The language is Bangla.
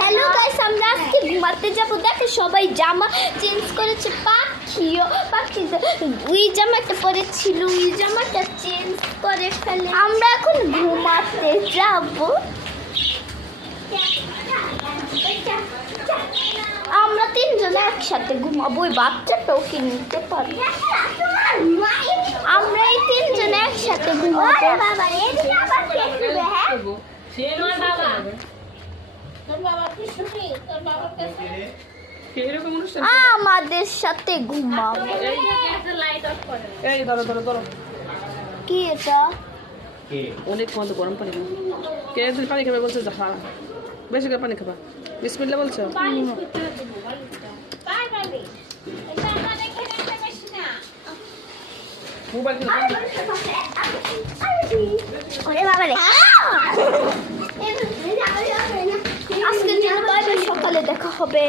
হ্যালো গাইস, আমরা আজকে ঘুমাতে যাবো। দেখো সবাই জামা চেঞ্জ করেছে। পাখি ওই জামাটা পরেছিল, ওই জামাটা চেঞ্জ করে ফেলে। আমরা এখন ঘুমাতে যাবো। আমরা তিনজন একসাথে ঘুমাবো। ওই বাচ্চাটা ওকে নিতে পারি। আমরা এই তিনজন একসাথে ঘুমাবো। আমাদের সাথে ঘুমাবো। কি এটা? অনেক মতো গরম পানি কে তুই পানি খাবে বলছে? বেশি করে পানি খাবা। বিসমিল্লাহ বলছো? মোবাইল আজকের জন্য সকালে দেখা হবে।